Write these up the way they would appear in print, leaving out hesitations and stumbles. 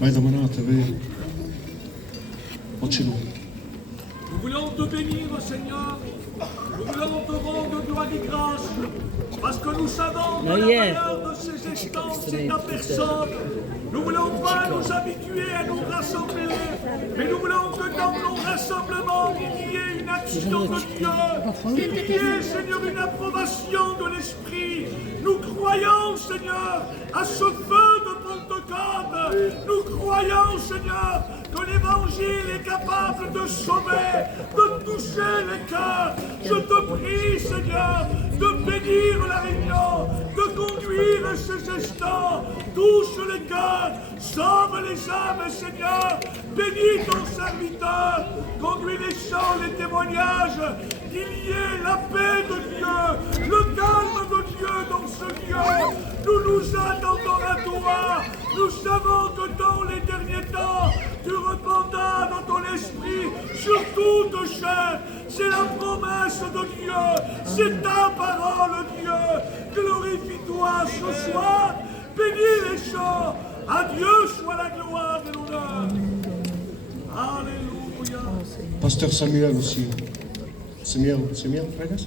Vai damanat, vei. Ocinu. Nous voulons te bénir, Seigneur. Nous voulons te rendre gloire et grâce. Parce que nous savons que la valeur de ces instants, c'est ta personne. Nous voulons pas nous habituer à nous rassembler, mais nous voulons que dans nos rassemblements, il y ait une action de Dieu, qu'il y ait, Seigneur, une approbation de l'Esprit. Nous croyons, Seigneur, à ce feu de Pentecôte. Nous croyons, Seigneur, que l'Évangile est capable de sauver, de toucher les cœurs. Je te prie, Seigneur, de bénir la réunion, de conduire ces instants. Touche les cœurs, sauve les âmes, Seigneur. Bénis ton serviteur, conduis les chants, les témoignages. Qu'il y ait la paix de Dieu, le calme de Dieu dans ce lieu. Nous nous attendons à toi. Nous savons que dans les derniers temps, tu répandras dans ton esprit sur toute chair. C'est la promesse de Dieu. C'est ta parole, Dieu. Glorifie-toi ce soir. Bénis les chants. À Dieu soit la gloire et l'honneur. Alléluia. Pasteur Samuel aussi. Samuel, Fregas?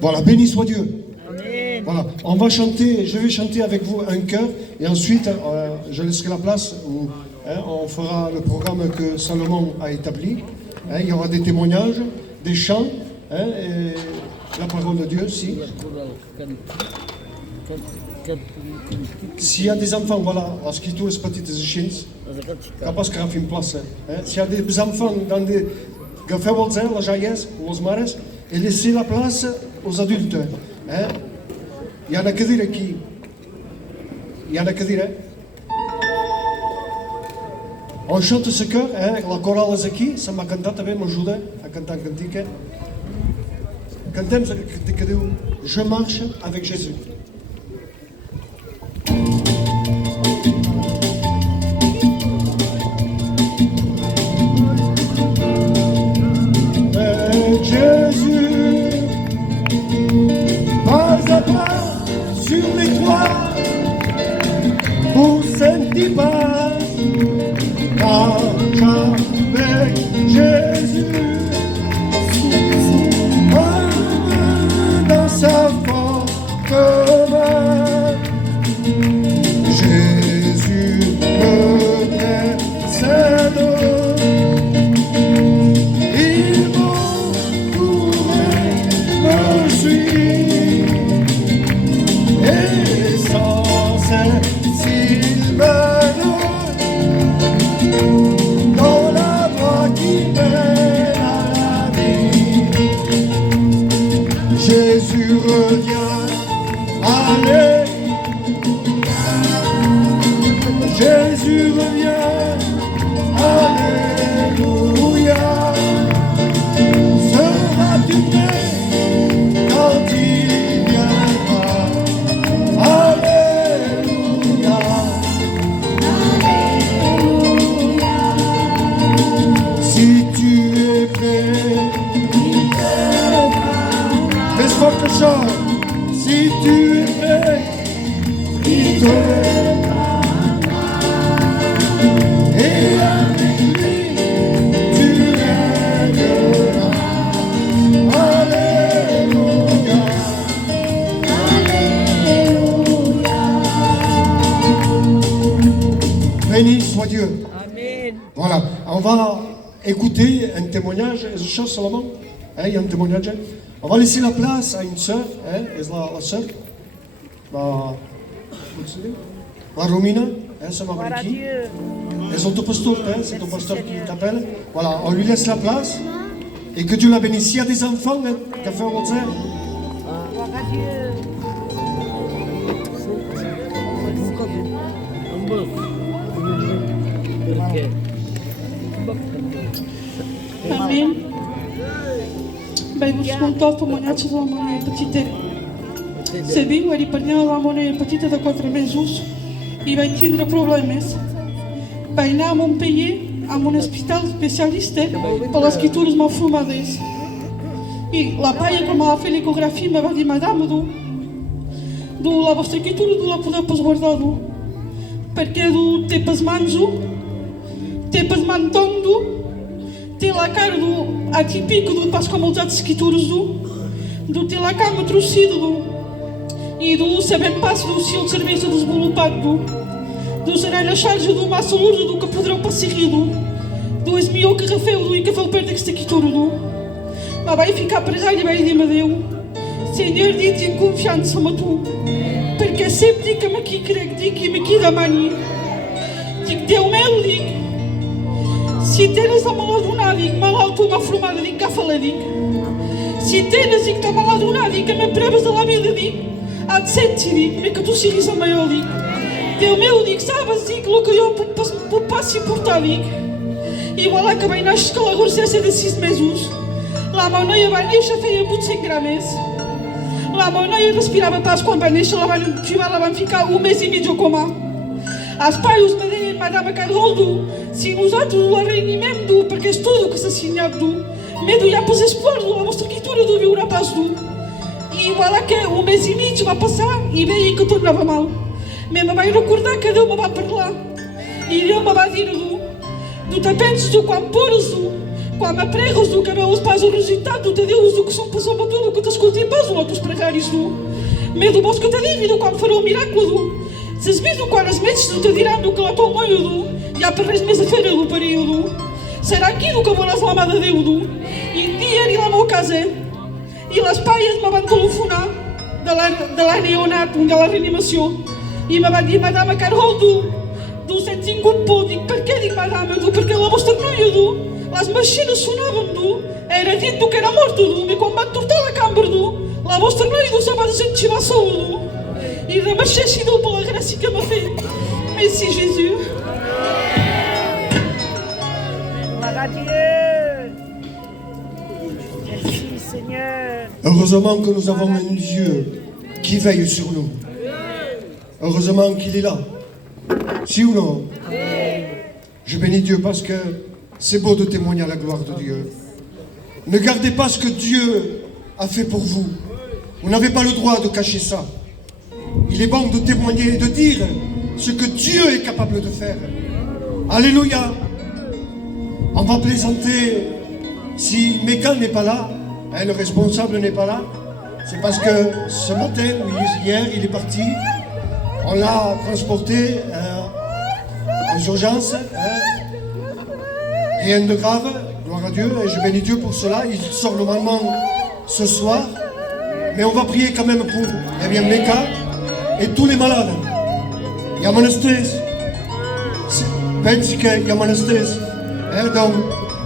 Voilà, béni soit Dieu. Amen. Voilà, on va chanter, je vais chanter avec vous un chœur et ensuite je laisserai la place où on fera le programme que Salomon a établi. Il y aura des témoignages, des chants, et la parole de Dieu, si. S'il y a des enfants, voilà, als je tous petites gens, capaz que gaan in plassen. S'il y a des enfants dans des gavels, les jailles ou les mares, et laissez la place aux adultes. Il y en a que dire aqui. Il y en a que dire. On chante ce chœur, la chorale est aqui, ça m'a cantat também, m'ajuda a cantar cantica. Cantemos a cantica de Je marche avec Jésus. Jésus, pas à pas sur les toits, pour Saint-Ipas, marche avec Jésus, dans sa forte main. Jésus me précède. Jésus revient, allez, Jésus revient, alléluia. Seras-tu prêt quand il viendra? Alléluia, alléluia. Si tu es prêt, quelque chose, si tu es prêt, il te prendra. Et avec lui, tu règneras. Alléluia, alléluia. Béni soit Dieu. Amen. Voilà, on va écouter un témoignage. Est-ce que Salomon? Il y a un témoignage. On va laisser la place à une sœur, la sœur, la Romina, ça m'a dit. Elles sont ton pasteur, c'est ton pasteur qui t'appelle. Voilà, on lui laisse la place et que Dieu la bénisse. S'il y a des enfants, qu'a fait un concert. Gloire à Dieu. Amin. Bem, vos contar para amanhã de uma manhã petita. Sabiam, ele perdia lá uma manhã petita de 4 meses e vai ter problemas. Bem, lá mon pays, à mon hospital spécialiste pour les escritures mal formadas. E lá paia como a fait l'échographie, me va dire madame do la vostra escritura do la poder pas guardado. Perquè té pas manzo, té pas mantondo, té la cara do atípico do pas com els altres escritures do té la cama trocida e do sabem pas do se el servei s'ha desenvolupat do serà la xarxa do massa lourda do que podreu perseguir do és millor que agafeu e que feu perdre aquesta escritura mas vai ficar pregar e vai dir-me a Déu Senhor, dic em confiança a tu perquè sempre dic aqui crec, dic i aqui demani dic Déu meu, dic si tens la maladona, dic malalt o malformada, dic agafa-la, dic si tens, dic la maladona, dic que me preves de la vida, dic et senti, dic, que tu siguis el millor, dic Déu meu, dic, sabes, dic, el que jo puc pas suportar, dic i voilà que vaig néixer que la grossessa de 6 mesos la meva noia va néixer feia 800 grames la meva noia respirava pas quan va néixer la van ficar 1 mes i mig a coma els paios me deien madame Caroldo si nosaltres la reanimem perquè és tot que s'ha signat me hi ha pas espoir la vostra escritura viurà pas i voilà que 1 mes i mig va passar i veia que tot anava mal me vaig recordar que Déu me va parlar i Déu me va dir tu te penses quan plores quan me pregues que veus pas el resultat te dius que som pas amb tu que t'escolti pas a tus pregaris me vols que te digui quan faré el miracle s'has vist quan els metges te diran que la tua noia hi ha per res més a fer a l'operació serà aquí que veuràs la mà de Déu i un dia aniré a la meva casa i les paies me van telefonar de la neonat de la reanimació i me van dir madame Caroldo hem tingut por, dic, per què, dic, madame, perquè la vostra noia, les machines sonaven, era dit que era morta, i quan van tornar a la cambra, la vostra noia se va desenxivar sola, i remereixi Déu per la gràcia que m'ha fet. Merci, Jésus. Gloire à Dieu. Merci, Seigneur. Heureusement que nous avons un Dieu qui veille sur nous. Heureusement qu'il est là. Si ou non? Je bénis Dieu parce que c'est beau de témoigner à la gloire de Dieu. Ne gardez pas ce que Dieu a fait pour vous. Vous n'avez pas le droit de cacher ça. Il est bon de témoigner et de dire ce que Dieu est capable de faire. Alléluia. On va plaisanter si Mécan n'est pas là, le responsable n'est pas là. C'est parce que ce matin ou hier, il est parti. On l'a transporté en urgence, rien de grave, gloire à Dieu, et je bénis Dieu pour cela. Il sort normalement ce soir, mais on va prier quand même pour Méca et tous les malades. Il y a monastès, pense qu'il y a monastès. Donc,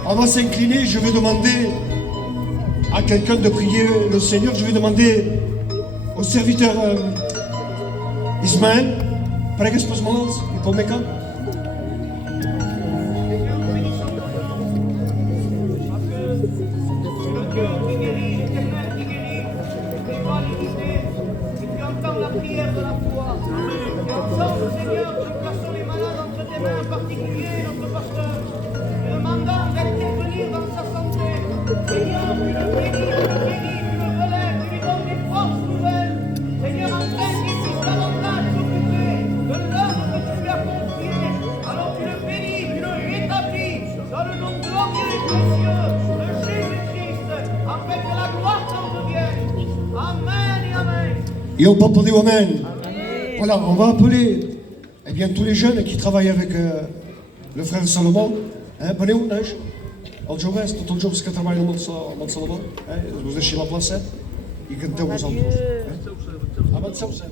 on va s'incliner, je vais demander à quelqu'un de prier le Seigneur, je vais demander au serviteur Ismaël, pregues pels malalts i pel Meca. Et au peuple dit Amen. Voilà, on va appeler tous les jeunes qui travaillent avec le frère Salomon. Venez, els joves, tots els joves que treballen amb el Salomó, us deixi la plaça i canteu vosaltres. Avanceu-se.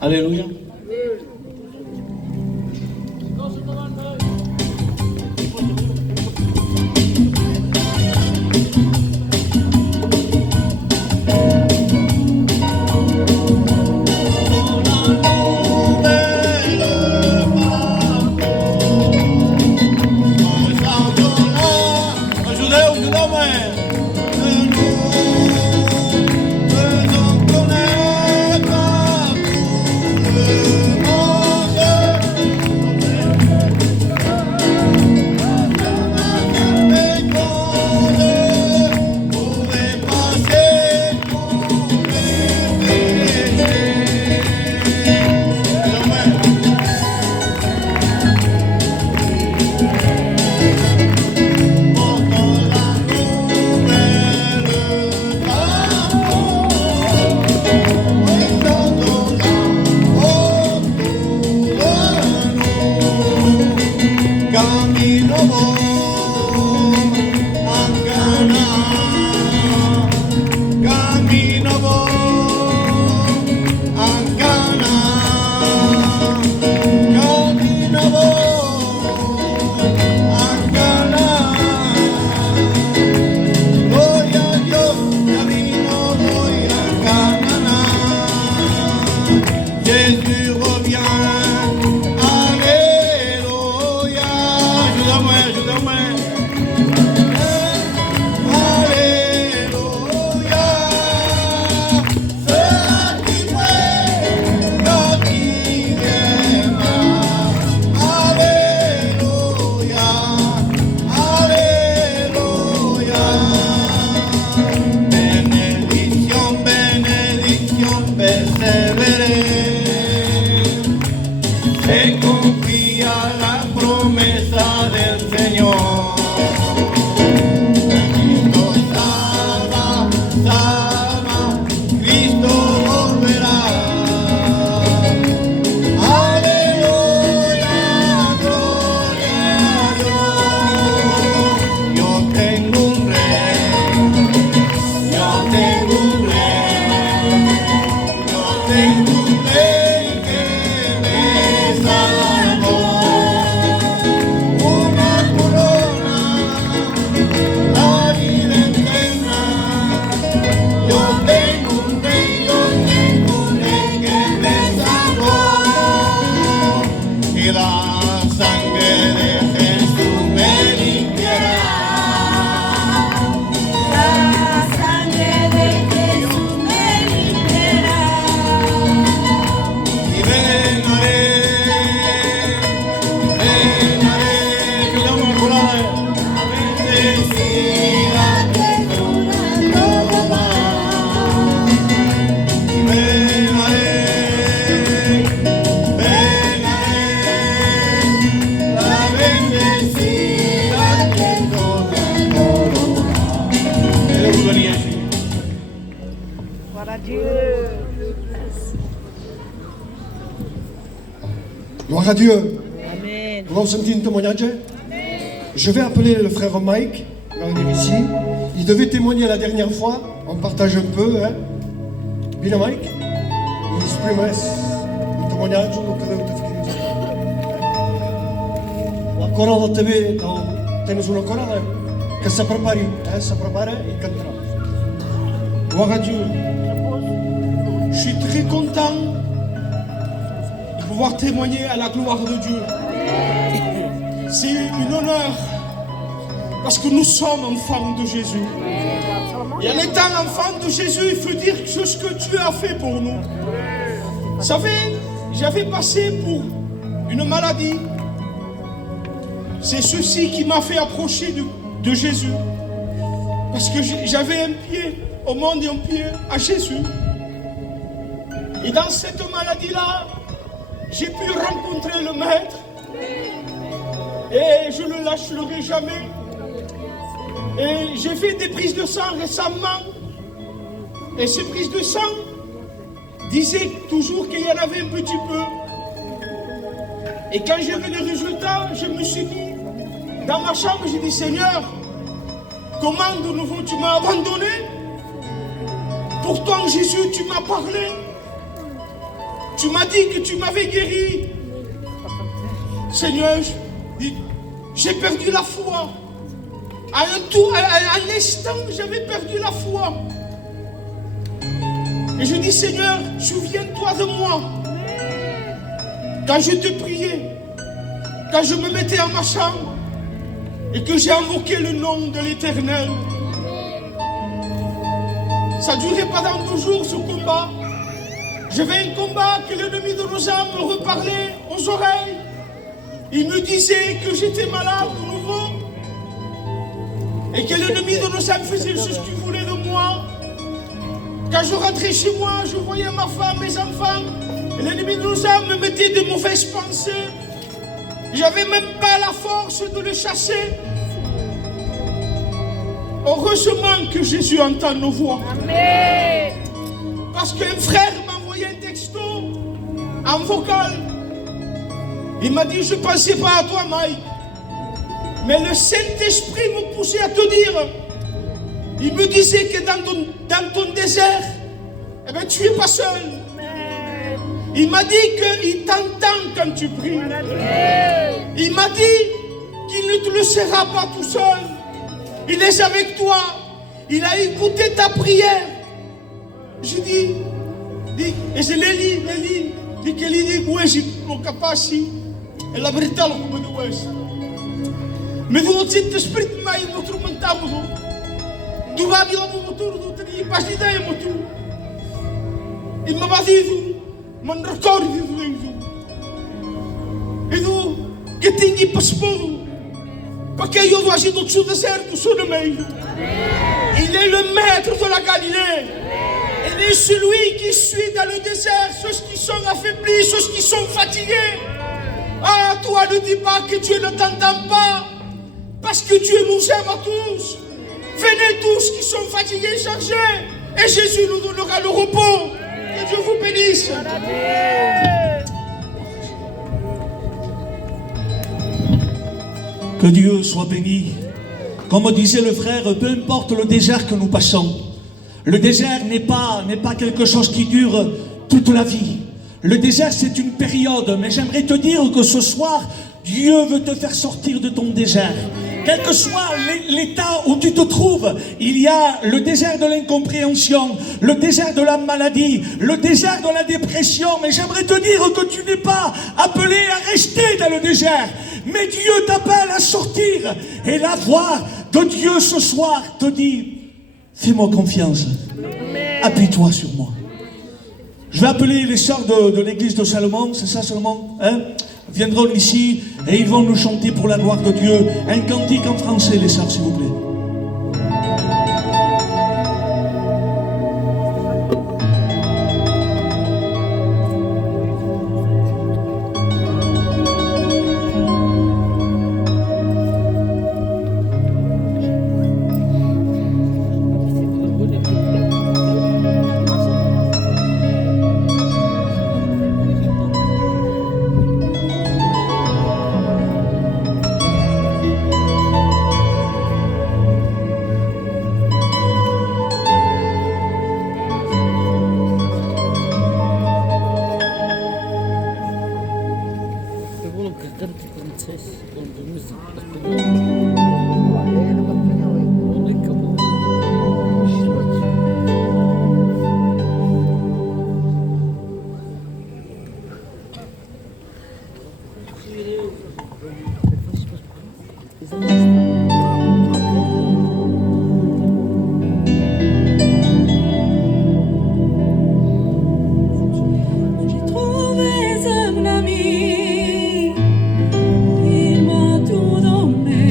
Alléluia. camino voy a Canaán, camino voy a Canaán, camino voy a Canaán. Gloria a Dios, camino voy a Canaán. Jésus revient. Alléluia. Ajuda-moi. Alléluia. Ceux qui prient, quand il viendra. Alléluia. Alléluia. Benediction, benediction, persévérer. Se confía la promesa del Señor. Cristo salva, salva, Cristo volverá. Aleluya, gloria a Dios. Yo tengo un rey, yo tengo un rey, yo tengo un rey que me salvó. Una corona, la vida eterna. Yo tengo un rey que me salvó. Y la sangre de Jesús me limpiará. La sangre de Jesús me limpiará. Y vengaré, ayúdame a curar, a bendecir a Que dura todo más. y vengaré, la bendecida que toca todo. Et vous veniez ici. Gloire à Dieu. Gloire à Dieu. Amen. Vous avez senti un témoignage? Je vais appeler le frère Mike, il va venir ici. Il devait témoigner la dernière fois. On partage un peu. Hein? Bien Mike? Il exprime un témoignage. La corona de TV, tens una corona que se prepari, se prepara et cantera. Gloire à Dieu. Je suis très content de pouvoir témoigner à la gloire de Dieu. C'est un honneur parce que nous sommes enfants de Jésus. Et en étant enfants de Jésus, il faut dire ce que Dieu a fait pour nous. Vous savez, j'avais passé pour une maladie. C'est ceci qui m'a fait approcher de Jésus. Parce que j'avais un pied au monde et un pied à Jésus. Et dans cette maladie-là, j'ai pu rencontrer le Maître. Et je ne le lâcherai jamais. Et j'ai fait des prises de sang récemment. Et ces prises de sang disaient toujours qu'il y en avait un petit peu. Et quand j'ai vu les résultats, je me suis dit, dans ma chambre, j'ai dit, Seigneur, comment de nouveau tu m'as abandonné? Pourtant, Jésus, tu m'as parlé. Tu m'as dit que tu m'avais guéri. Seigneur, j'ai perdu la foi. À un instant, j'avais perdu la foi. Et je dis, Seigneur, souviens-toi de moi. Quand je te priais, quand je me mettais en ma chambre et que j'ai invoqué le nom de l'Éternel. Ça durait pendant 2 jours ce combat. J'avais un combat que l'ennemi de nos âmes me reparlait aux oreilles. Il me disait que j'étais malade de nouveau. Et que l'ennemi de nos âmes faisait ce qu'il voulait de moi. Quand je rentrais chez moi, je voyais ma femme, mes enfants. Et l'ennemi de nos âmes me mettait de mauvaises pensées. J'avais même pas la force de le chasser. Heureusement que Jésus entend nos voix. Amen. Parce qu'un frère m'a envoyé un texto en vocal. Il m'a dit, je ne pensais pas à toi, Mike. Mais le Saint-Esprit me poussait à te dire, il me disait que dans ton désert, eh ben, tu n'es pas seul. Il m'a dit qu'il t'entend quand tu pries. Il m'a dit qu'il ne te laissera pas tout seul. Il est avec toi. Il a écouté ta prière. Je dis, e se leli, di che li di questi non capaci, e la verità lo come di questo. Me do o Spirito mai mo trumentavo. Tu vai lá no motor do tri, pas ideia motor. E me va dido, man recordo de lindo. E do que tinha passaporte. Porque eu vou agir do sul deserto, sul no meio. Il est le maître de la Galilée. Il est celui qui suit dans le désert ceux qui sont affaiblis, ceux qui sont fatigués. Ah, toi ne dis pas que Dieu ne t'entend pas. Parce que Dieu nous aime à tous. Venez tous qui sont fatigués et chargés. Et Jésus nous donnera le repos. Que Dieu vous bénisse. Que Dieu soit béni. Comme disait le frère, peu importe le désert que nous passons, le désert n'est pas quelque chose qui dure toute la vie. Le désert, c'est une période, mais j'aimerais te dire que ce soir, Dieu veut te faire sortir de ton désert. Quel que soit l'état où tu te trouves, il y a le désert de l'incompréhension, le désert de la maladie, le désert de la dépression. Mais j'aimerais te dire que tu n'es pas appelé à rester dans le désert. Mais Dieu t'appelle à sortir. Et la voix de Dieu ce soir te dit, fais-moi confiance, appuie-toi sur moi. Je vais appeler les sœurs de l'église de Salomon, c'est ça Salomon, hein? Viendront ici et ils vont nous chanter pour la gloire de Dieu un cantique en français, les sœurs, s'il vous plaît. J'ai trouvé un ami, il m'a tout donné.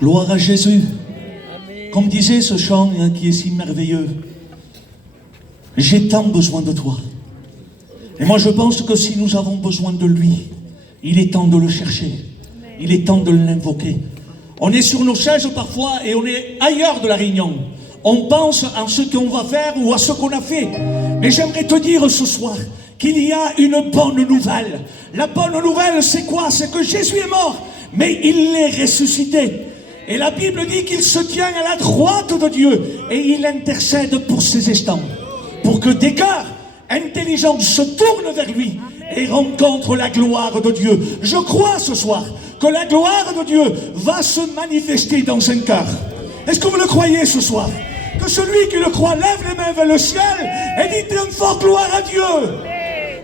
Gloire à Jésus. Comme disait ce chant hein, qui est si merveilleux. J'ai tant besoin de toi. Et moi je pense que si nous avons besoin de lui, il est temps de le chercher. Il est temps de l'invoquer. On est sur nos chaises parfois et on est ailleurs de la réunion. On pense à ce qu'on va faire ou à ce qu'on a fait. Mais j'aimerais te dire ce soir qu'il y a une bonne nouvelle. La bonne nouvelle, c'est quoi? C'est que Jésus est mort, mais il est ressuscité. Et la Bible dit qu'il se tient à la droite de Dieu et il intercède pour ses estants. Pour que des cœurs intelligents se tournent vers lui et rencontrent la gloire de Dieu. Je crois ce soir que la gloire de Dieu va se manifester dans un cœur. Est-ce que vous le croyez ce soir? Que celui qui le croit lève les mains vers le ciel et dit un fort gloire à Dieu.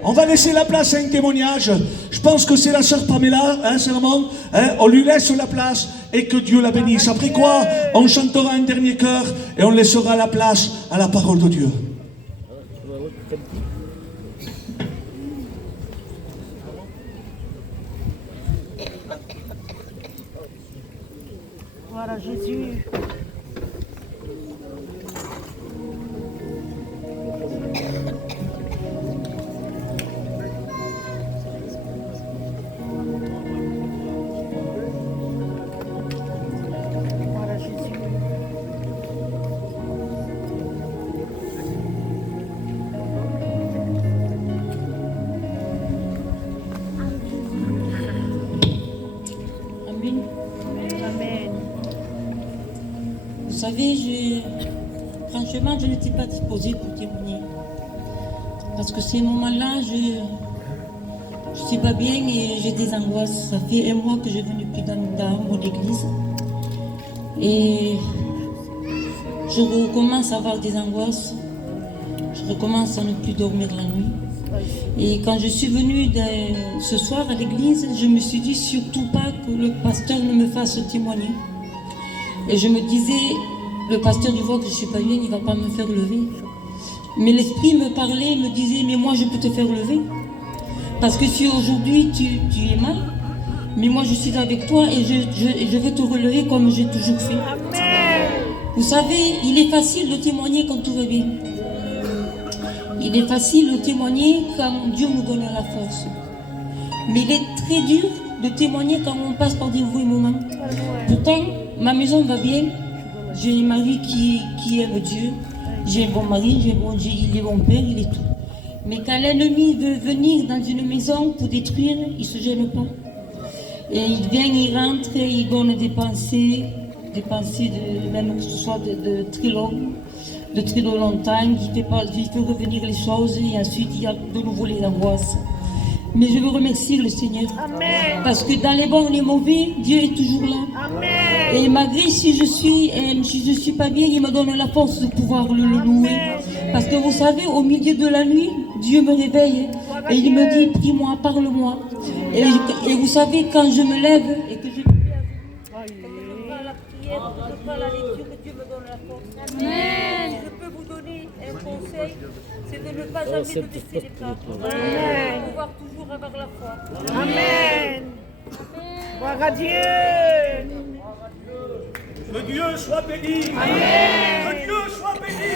On va laisser la place à un témoignage. Je pense que c'est la sœur Pamela, hein, sincèrement. Hein, on lui laisse la place et que Dieu la bénisse. Après quoi, on chantera un dernier chœur et on laissera la place à la parole de Dieu. Gloire à Jésus. Gloire à Jésus. Amen. Amen. Vous savez, franchement, je n'étais pas disposée pour témoigner. Parce que ces moments-là, je ne suis pas bien et j'ai des angoisses. Ça fait 1 mois que je ne viens plus dans mon église. Et je recommence à avoir des angoisses. Je recommence à ne plus dormir la nuit. Et quand je suis venue ce soir à l'église, je me suis dit surtout pas que le pasteur ne me fasse témoigner. Et je me disais, le pasteur, il voit que je ne suis pas bien, il ne va pas me faire lever. Mais l'esprit me parlait, me disait, mais moi je peux te faire lever. Parce que si aujourd'hui tu es mal, mais moi je suis avec toi et je veux te relever comme j'ai toujours fait. Amen. Vous savez, il est facile de témoigner quand tout va bien. Il est facile de témoigner quand Dieu nous donne la force. Mais il est très dur de témoigner quand on passe par des mauvais moments. Pourtant, ma maison va bien. J'ai un mari qui aime Dieu. J'ai un bon mari, j'ai un bon Dieu, il est mon père, il est tout. Mais quand l'ennemi veut venir dans une maison pour détruire, il ne se gêne pas. Et il vient, il rentre, il donne des pensées même que ce soit de très longues, de très longtemps, il fait revenir les choses et ensuite il y a de nouveau les angoisses. Mais je veux remercier le Seigneur. Amen. Parce que dans les bons et les mauvais, Dieu est toujours là. Amen. Et malgré si je suis pas bien, il me donne la force de pouvoir le louer. Parce que vous savez, au milieu de la nuit, Dieu me réveille et il me dit, prie-moi, parle-moi. Et vous savez, quand je me lève et que je fais la prière, je fais la lecture, Dieu me donne la force. Amen. Si je peux vous donner un conseil, c'est de ne pas jamais baisser les bras. Amen. De pouvoir toujours avoir la foi. Amen. Gloire à Dieu. Que Dieu soit béni. Amen. Que Dieu soit béni.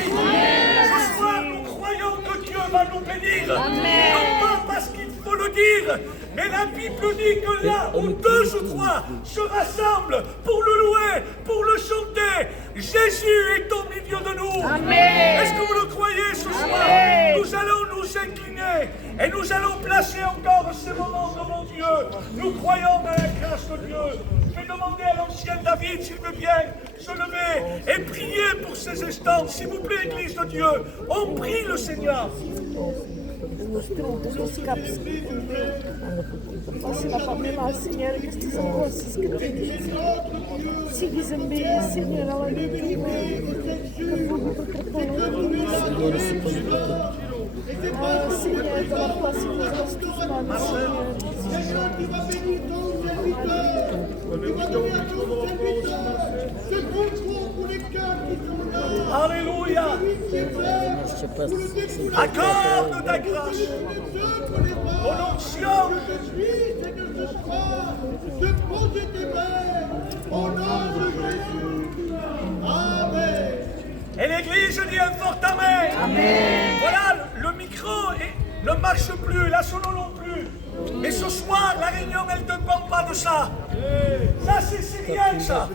Ce soir, nous croyons que Dieu va nous bénir. Non pas parce qu'il faut le dire, mais la Bible dit que là où 2 ou 3 se rassemblent pour le louer, pour le chanter, Jésus est au milieu de nous. Amen. Est-ce que vous le croyez ce soir? Amen. Nous allons nous incliner et nous allons placer encore ces moments devant Dieu. Nous croyons dans la grâce de Dieu. Je vais demander à l'ancien David, s'il veut bien, se lever et prier pour ces instants. S'il vous plaît, Église de Dieu, on prie le Seigneur. Posso para mim lá, Senhor, que estas angostias que tens. Siga-me bem, Senhor, ela me viu. Senhor, pela próxima das tuas mãos, Senhor. Tu vas bénir ton serviteur. Tu vas donner à ton serviteur ce contrôle pour les cœurs qui sont là. Alléluia. Accorde ta grâce. Ton onction. Je suis et que ce soir, de poser tes mains au nom de un fort amen. Voilà, le micro ne marche plus, la sono non plus. Mais ce soir, la réunion, elle ne dépend pas de ça. Ça, c'est rien, ça.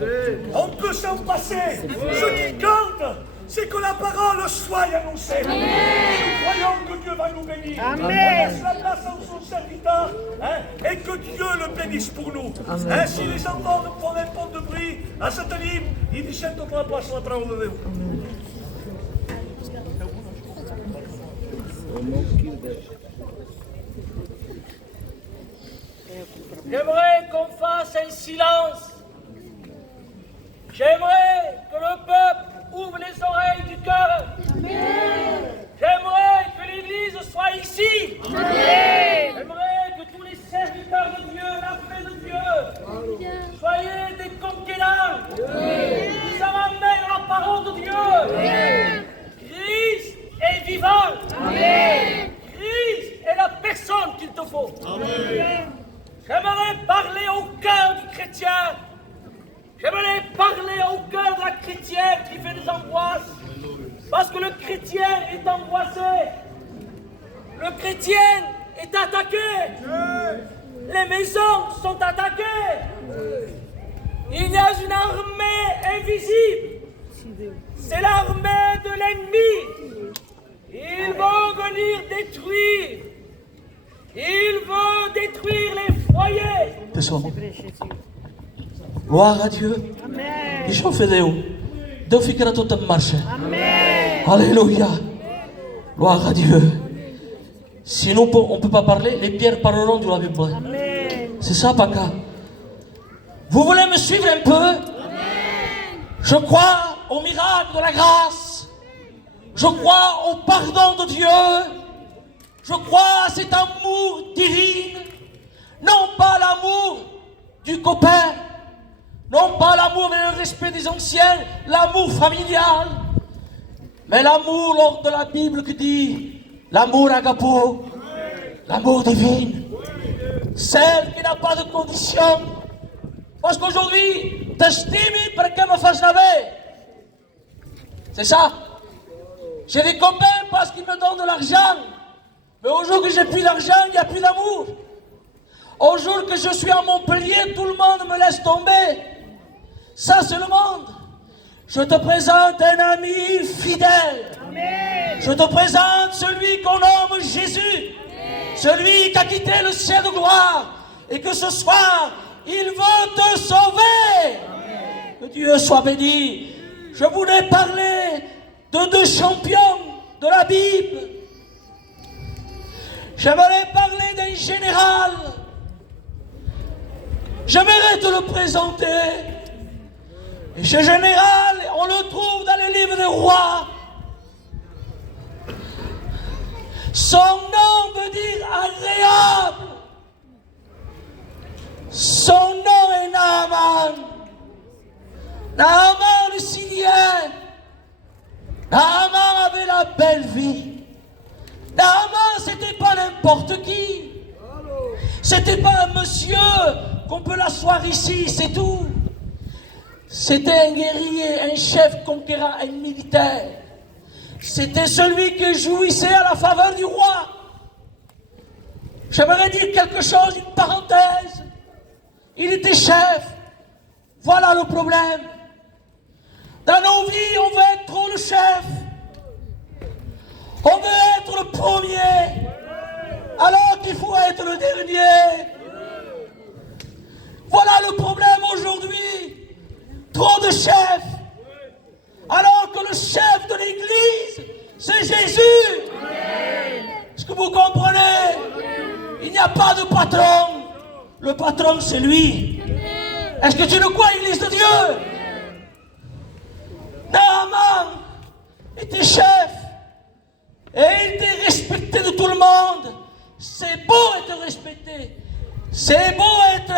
On peut s'en passer. Ce qui compte, c'est que la parole soit annoncée. Et nous croyons que Dieu va nous bénir. On laisse la place à son serviteur, et que Dieu le bénisse pour nous. Si les enfants font un peu de bruit à cette hymne, ils descendent pour la place la parole de Dieu. J'aimerais qu'on fasse un silence. J'aimerais que le peuple ouvre les oreilles du cœur. J'aimerais que l'Église soit ici. J'aimerais que tous les serviteurs de Dieu, l'armée de Dieu, soyez des conquérants. Nous ramènent la parole de Dieu. Christ est vivant. Christ est la personne qu'il te faut. J'aimerais parler au cœur du chrétien. J'aimerais parler au cœur de la chrétienne qui fait des angoisses. Parce que le chrétien est angoissé. Le chrétien est attaqué. Les maisons sont attaquées. Il y a une armée invisible. C'est l'armée de l'ennemi. Il veut venir détruire. Il veut détruire les foyers. Tesoro. Gloire à Dieu. Amen. Io fedeu. Dio ficherà tutto in marcia. Amen. Alléluia. Gloire à Dieu. Si nous, on ne peut pas parler, les pierres parleront de la Bible. Amen. C'est ça, Paca. Vous voulez me suivre un peu? Je crois au miracle de la grâce. Je crois au pardon de Dieu. Je crois à cet amour divin. Non pas l'amour du copain. Non pas l'amour et le respect des anciens. L'amour familial. Mais l'amour lors de la Bible qui dit l'amour agapo. L'amour divin. Celle qui n'a pas de condition. Parce qu'aujourd'hui, t'estimes pour que me fasse laver. C'est ça. J'ai des copains parce qu'ils me donnent de l'argent. Mais au jour que j'ai plus d'argent, il n'y a plus d'amour. Au jour que je suis à Montpellier, tout le monde me laisse tomber. Ça, c'est le monde. Je te présente un ami fidèle. Amen. Je te présente celui qu'on nomme Jésus. Celui qui a quitté le ciel de gloire. Et que ce soir, il veut te sauver. Que Dieu soit béni. Je voulais parler de deux champions de la Bible. J'aimerais parler d'un général. J'aimerais te le présenter. Et ce général, on le trouve dans les livres des rois. Son nom veut dire agréable. Son nom est Naaman. Naaman le Syrien. Naaman avait la belle vie. Naaman, c'était pas n'importe qui. C'était pas un monsieur qu'on peut l'asseoir ici, c'est tout. C'était un guerrier, un chef conquérant, un militaire. C'était celui qui jouissait à la faveur du roi. J'aimerais dire quelque chose, une parenthèse. Il était chef. Voilà le problème. Dans nos vies, on veut être trop le chef. On veut être le premier, alors qu'il faut être le dernier. Voilà le problème aujourd'hui. Trop de chefs, alors que le chef de l'Église, c'est Jésus. Est-ce que vous comprenez? Il n'y a pas de patron. Le patron, c'est lui. Est-ce que tu le crois, l'Église de Dieu? Naaman était chef. Et il était respecté de tout le monde. C'est beau être respecté. C'est beau être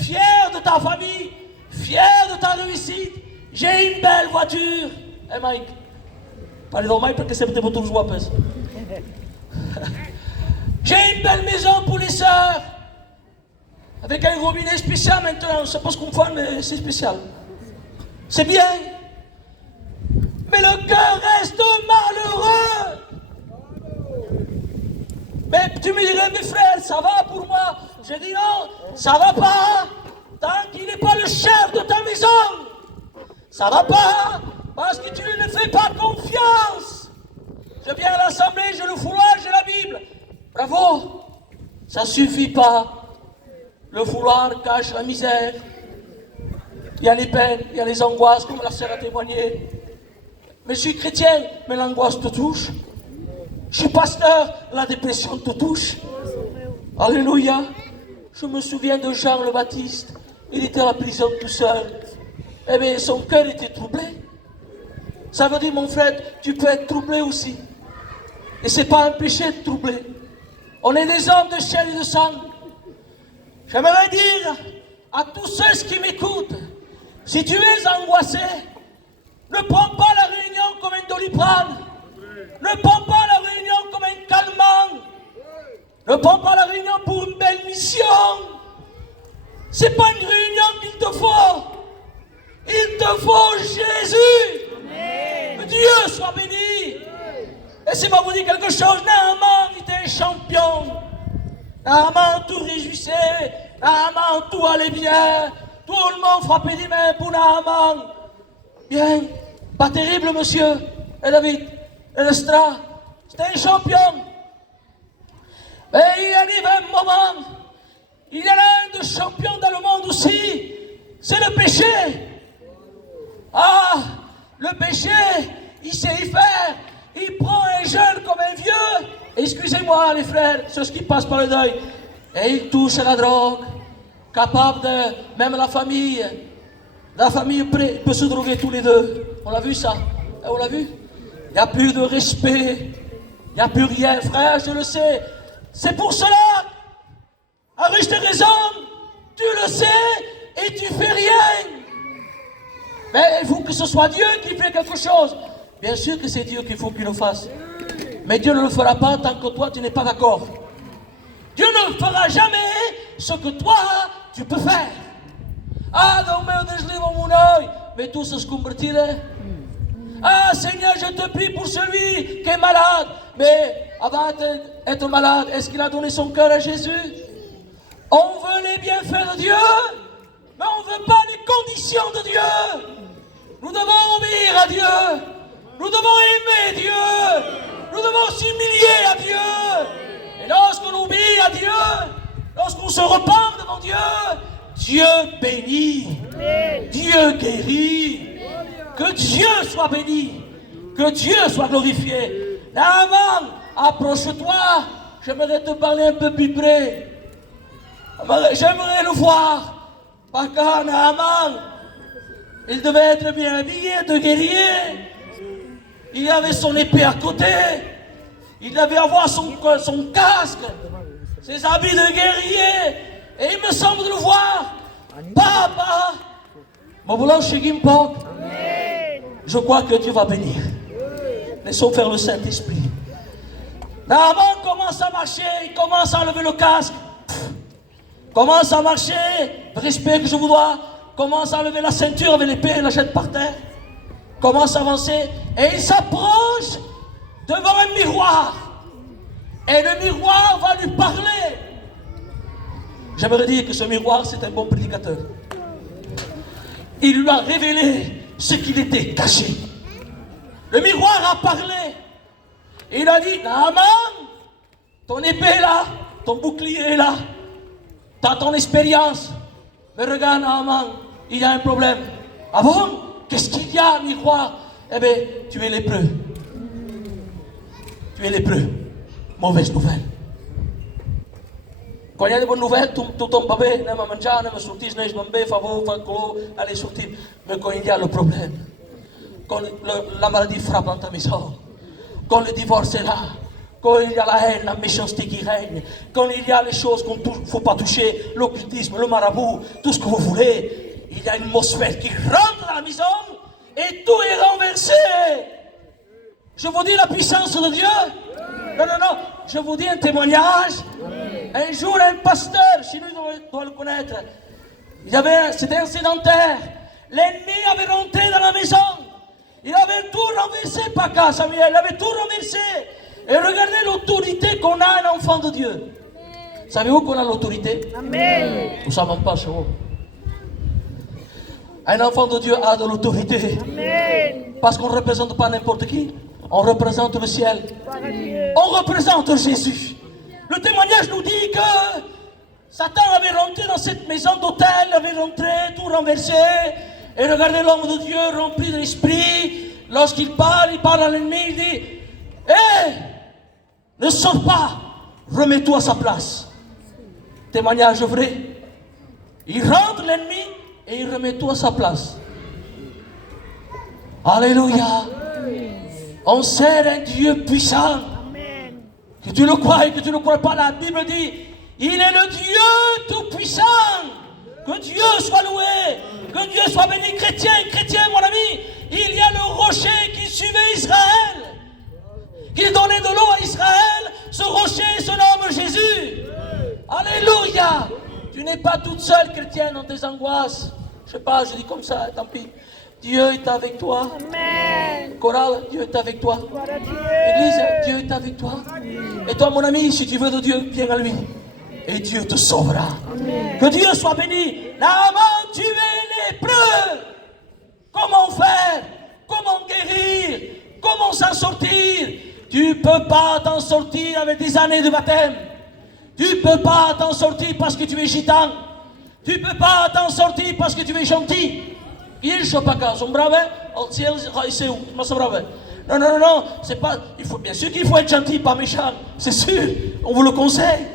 fier de ta famille, fier de ta réussite. J'ai une belle voiture. Hey Mike, parlez donc Mike parce que c'est peut-être pour jouer à J'ai une belle maison pour les sœurs. Avec un robinet spécial maintenant. Je ne sais pas ce qu'on fait, mais c'est spécial. C'est bien. Mais le cœur reste malheureux. Mais tu me dirais, mes frères, ça va pour moi? Je dis non, ça va pas. Tant qu'il n'est pas le chef de ta maison. Ça va pas, parce que tu ne fais pas confiance. Je viens à l'assemblée, j'ai le foulard, j'ai la Bible. Bravo, ça suffit pas. Le foulard cache la misère. Il y a les peines, il y a les angoisses, comme la sœur a témoigné. Mais je suis chrétien, mais l'angoisse te touche. Je suis pasteur, la dépression te touche. Alléluia. Je me souviens de Jean le Baptiste. Il était à la prison tout seul. Eh bien, son cœur était troublé. Ça veut dire, mon frère, tu peux être troublé aussi. Et ce n'est pas un péché de troubler. On est des hommes de chair et de sang. J'aimerais dire à tous ceux qui m'écoutent, si tu es angoissé, ne prends pas la réunion comme un doliprane. Ne prends pas la réunion comme un calmant. Ne prends pas la réunion pour une belle mission. Ce n'est pas une réunion qu'il te faut. Il te faut Jésus. Amen. Que Dieu soit béni. Et c'est pas vous dire quelque chose, Naaman était un champion. Naaman tout réjouissait. Naaman tout allait bien. Tout le monde frappait des mains pour Naaman. Bien, pas terrible monsieur. Et David, et Lestra, c'était un champion. Mais il arrive un moment, il y en a un de champion dans le monde aussi. C'est le péché. Ah, le péché, il sait y faire. Il prend un jeune comme un vieux. Excusez-moi les frères, ceux qui passent par le deuil. Et il touche à la drogue. Capable de, même la famille peut se droguer tous les deux. On l'a vu ça? On l'a vu? Il n'y a plus de respect. Il n'y a plus rien, frère, je le sais. C'est pour cela, à riche de raison, tu le sais et tu fais rien. Mais il faut que ce soit Dieu qui fait quelque chose. Bien sûr que c'est Dieu qu'il faut qu'il le fasse. Mais Dieu ne le fera pas tant que toi tu n'es pas d'accord. Dieu ne fera jamais ce que toi tu peux faire. Ah, non, mais je lève mon œil. Mais tout ça se convertirait. Ah, Seigneur, je te prie pour celui qui est malade. Mais avant d'être malade, est-ce qu'il a donné son cœur à Jésus? On veut les bienfaits de Dieu, mais on ne veut pas les conditions de Dieu. Nous devons obéir à Dieu. Nous devons aimer Dieu. Nous devons s'humilier à Dieu. Et lorsqu'on obéit à Dieu, lorsqu'on se repent devant Dieu, Dieu bénit. Dieu guérit. Que Dieu soit béni. Que Dieu soit glorifié. Naaman, approche-toi. J'aimerais te parler un peu plus près. J'aimerais le voir. Parce que Naaman, il devait être bien habillé de guerrier. Il avait son épée à côté. Il devait avoir son casque, ses habits de guerrier. Et il me semble de le voir. Papa, mon boulot chez Gimpok. Je crois que Dieu va bénir. Laissons faire le Saint-Esprit. Naaman commence à marcher, il commence à enlever le casque. Commence à marcher, respect que je vous dois. Commence à enlever la ceinture avec l'épée et la jette par terre. Commence à avancer et il s'approche devant un miroir. Et le miroir va lui parler. J'aimerais dire que ce miroir, c'est un bon prédicateur. Il lui a révélé ce qu'il était caché. Le miroir a parlé. Il a dit, Naaman, ton épée est là, ton bouclier est là. Tu as ton expérience. Mais regarde, Naaman, il y a un problème. Ah bon? Qu'est-ce qu'il y a, miroir? Eh bien, tu es lépreux. Tu es lépreux. Mauvaise nouvelle. Quand il y a des bonnes nouvelles, tout tombe pas bien. Ne me mangeant, ne me sortir, ne me bien, favor, allez sortir. Mais quand il y a le problème, quand la maladie frappe dans ta maison, quand le divorce est là, quand il y a la haine, la méchanceté qui règne, quand il y a les choses qu'on ne faut pas toucher, l'occultisme, le marabout, tout ce que vous voulez, il y a une atmosphère qui rentre dans la maison et tout est renversé. Je vous dis la puissance de Dieu. Non, je vous dis un témoignage. Un jour, un pasteur, chez nous, doit le connaître. C'était un sédentaire. L'ennemi avait rentré dans la maison. Il avait tout renversé, Paka, Samuel, il avait tout renversé. Et regardez l'autorité qu'on a un enfant de Dieu. Savez-vous qu'on a l'autorité? Amen. Nous ne savons pas, chez vous. Un enfant de Dieu a de l'autorité. Amen. Parce qu'on ne représente pas n'importe qui. On représente le ciel. Gloire à Dieu. On représente Jésus. Le témoignage nous dit que Satan avait rentré dans cette maison d'hôtel, avait rentré, tout renversé. Et regardez l'homme de Dieu rempli de l'esprit. Lorsqu'il parle à l'ennemi, il dit: hé, ne sors pas, remets-toi à sa place. Témoignage vrai. Il rentre l'ennemi et il remet tout à sa place. Alléluia. On sert un Dieu puissant. Amen. Que tu le crois et que tu ne le crois pas, la Bible dit: il est le Dieu tout-puissant. Que Dieu soit loué, que Dieu soit béni. Chrétien, mon ami, il y a le rocher qui suivait Israël, qui donnait de l'eau à Israël. Ce rocher se nomme Jésus. Alléluia. Tu n'es pas toute seule, chrétienne, dans tes angoisses. Je sais pas, je dis comme ça, tant pis. Dieu est avec toi. Amen. Chorale, Dieu est avec toi. Gloire à Dieu. Église, Dieu est avec toi. Et toi, mon ami, si tu veux de Dieu, viens à lui. Et Dieu te sauvera. Amen. Que Dieu soit béni. Naaman, tu es lépreux. Comment faire? Comment guérir? Comment s'en sortir? Tu ne peux pas t'en sortir avec des années de baptême. Tu ne peux pas t'en sortir parce que tu es gitan. Tu ne peux pas t'en sortir parce que tu es gentil. Io pas quand sono brave, au ciel c'est où? Ma sono brave. Non, c'est pas. Il faut bien sûr qu'il faut être gentil, pas méchant. C'est sûr, on vous le conseille.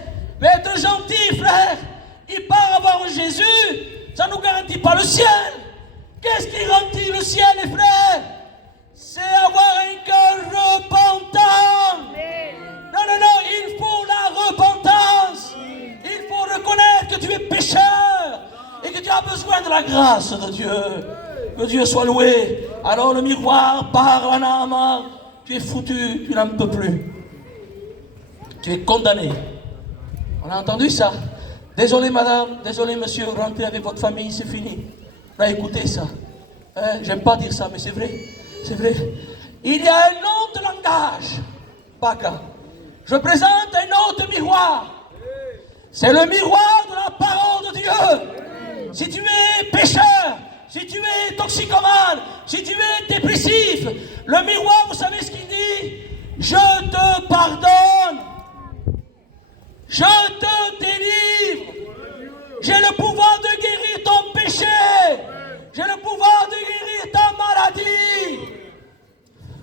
Mais être gentil, frère, il part avoir Jésus, ça ne nous garantit pas le ciel. Qu'est-ce qui garantit le ciel, les frères? C'est avoir un cœur repentant. Non, il faut la repentance. Il faut reconnaître que tu es pécheur et que tu as besoin de la grâce de Dieu. Que Dieu soit loué. Alors le miroir parle à Naaman. Tu es foutu, tu n'en peux plus. Tu es condamné. On a entendu ça. Désolé madame, désolé monsieur, rentrez avec votre famille, c'est fini. On a écouté ça. J'aime pas dire ça, mais c'est vrai. C'est vrai. Il y a un autre langage. Baka. Je présente un autre miroir. C'est le miroir de la parole de Dieu. Si tu es pécheur, si tu es toxicomane, si tu es dépressif, le miroir, vous savez ce qu'il dit? Je te pardonne. Je te délivre. J'ai le pouvoir de guérir ton péché. J'ai le pouvoir de guérir ta maladie.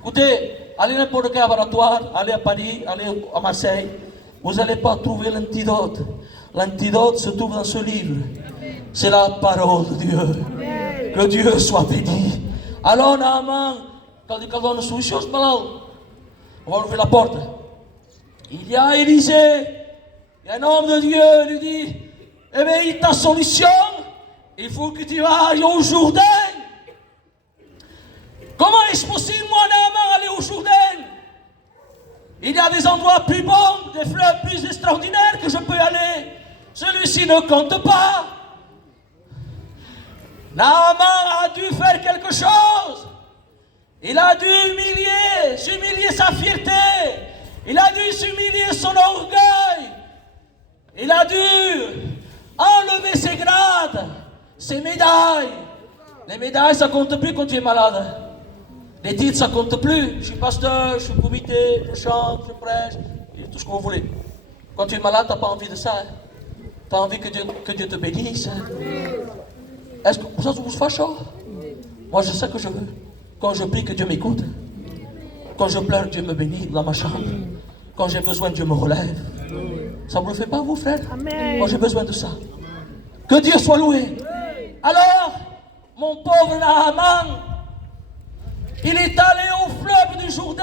Écoutez, allez n'importe quel laboratoire, allez à Paris, allez à Marseille. Vous n'allez pas trouver l'antidote. L'antidote se trouve dans ce livre. C'est la parole de Dieu. Que Dieu soit béni. Alors, Naaman, quand il donne une solution, ce malade, on va ouvrir la porte. Il y a Élisée, il y a un homme de Dieu, il lui dit: eh bien, ta solution, il faut que tu ailles au Jourdain. Comment est-ce possible, moi, Naaman, aller au Jourdain? Il y a des endroits plus bons, des fleuves plus extraordinaires que je peux aller. Celui-ci ne compte pas. Naaman a dû faire quelque chose. Il a dû s'humilier sa fierté. Il a dû s'humilier son orgueil. Il a dû enlever ses grades, ses médailles. Les médailles, ça compte plus quand tu es malade. Les titres, ça compte plus. Je suis pasteur, je suis comité, je chante, je prêche, tout ce que vous voulez. Quand tu es malade, tu n'as pas envie de ça. Tu as envie que Dieu te bénisse. Est-ce que ça vous fâche? Moi, je sais que je veux. Quand je prie, que Dieu m'écoute. Quand je pleure, Dieu me bénit dans ma chambre. Quand j'ai besoin, Dieu me relève. Ça ne vous le fait pas, vous, frère? Amen. Moi, j'ai besoin de ça. Que Dieu soit loué. Alors, mon pauvre Naaman, il est allé au fleuve du Jourdain.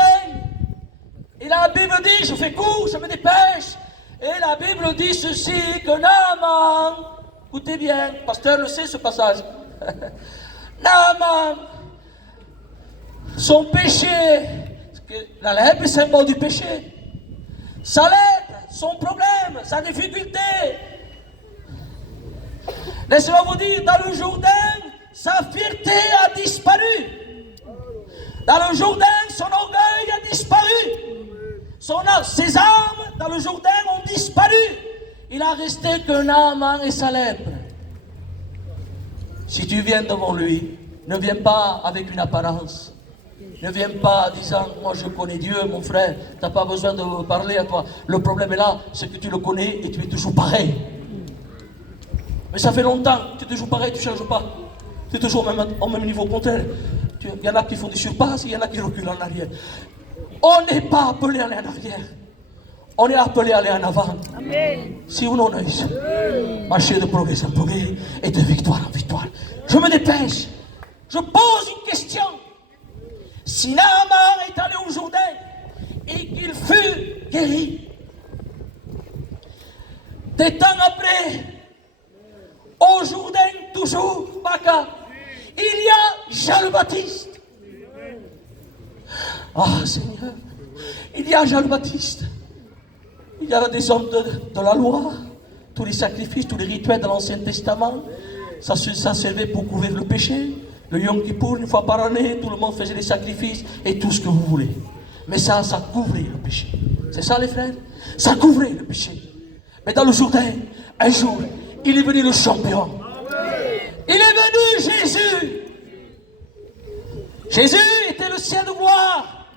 Et la Bible dit, je fais court, je me dépêche. Et la Bible dit ceci, que Naaman, écoutez bien, le pasteur le sait ce passage. Naaman, son péché, parce que la lèpre est symbole du péché. Sa lèpre, son problème, sa difficulté. Laissez-moi vous dire, dans le Jourdain, sa fierté a disparu. Dans le Jourdain, son orgueil a disparu. Ses armes dans le Jourdain ont disparu. Il a resté qu'un Naaman et sa lèpre. Si tu viens devant lui, ne viens pas avec une apparence. Ne viens pas en disant, moi je connais Dieu, mon frère, tu n'as pas besoin de parler à toi. Le problème est là, c'est que tu le connais et tu es toujours pareil. Mais ça fait longtemps, tu es toujours pareil, tu ne changes pas. Tu es toujours au même niveau contraire. Il y en a qui font des surpasses, il y en a qui reculent en arrière. On n'est pas appelé à aller en arrière. On est appelé à aller en avant. Amen. Si ou non, marcher de progrès en progrès et de victoire en victoire. Je me dépêche. Je pose une question. Si Naaman est allé au Jourdain et qu'il fut guéri, des temps après, au Jourdain toujours, Baca, il y a Jean le Baptiste. Ah Seigneur, il y a Jean le Baptiste. Il y a des hommes de la loi, tous les sacrifices, tous les rituels de l'Ancien Testament, ça servait pour couvrir le péché. Le Yom Kippour, une fois par année, tout le monde faisait des sacrifices et tout ce que vous voulez. Mais ça couvrait le péché. C'est ça les frères? Ça couvrait le péché. Mais dans le Jourdain, un jour, il est venu le champion. Il est venu Jésus. Jésus était le ciel de gloire.